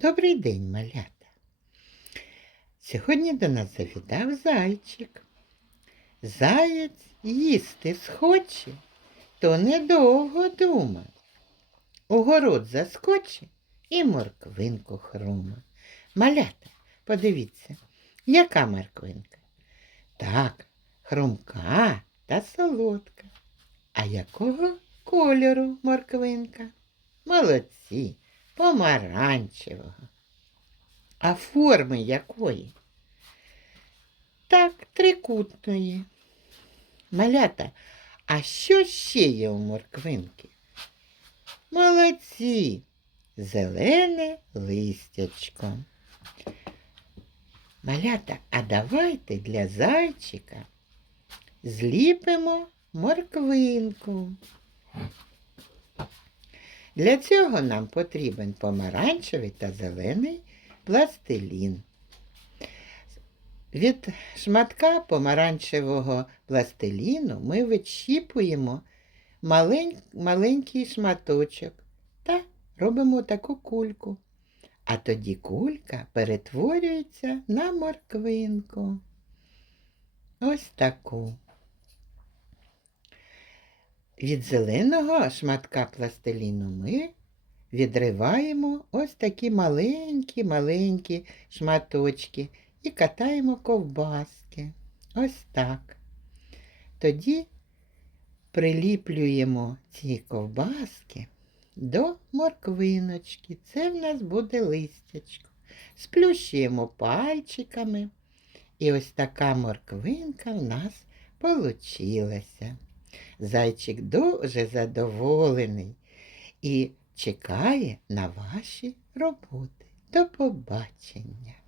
Добрий день, малята. Сьогодні до нас завітав зайчик. Заєць їсти схоче, то недовго дума. У город заскоче і морквинку хрума. Малята, подивіться, яка морквинка? Так, хрумка та солодка. А якого кольору морквинка? Молодці, помаранчевого. А форми якої? Так, трикутної. Малята, а що ще є у морквинки? Молодці, зелене листячко. Малята, а давайте для зайчика зліпимо морквинку. Для цього нам потрібен помаранчевий та зелений пластилін. Від шматка помаранчевого пластиліну ми відщіпуємо малень... маленький шматочок та робимо таку кульку. А тоді кулька перетворюється на морквинку. Ось таку. Від зеленого шматка пластиліну ми відриваємо ось такі маленькі-маленькі шматочки і катаємо ковбаски. Ось так. Тоді приліплюємо ці ковбаски до морквиночки. Це в нас буде листячко. Сплющуємо пальчиками. І ось така морквинка в нас получилася. Зайчик дуже задоволений і чекає на ваші роботи. До побачення!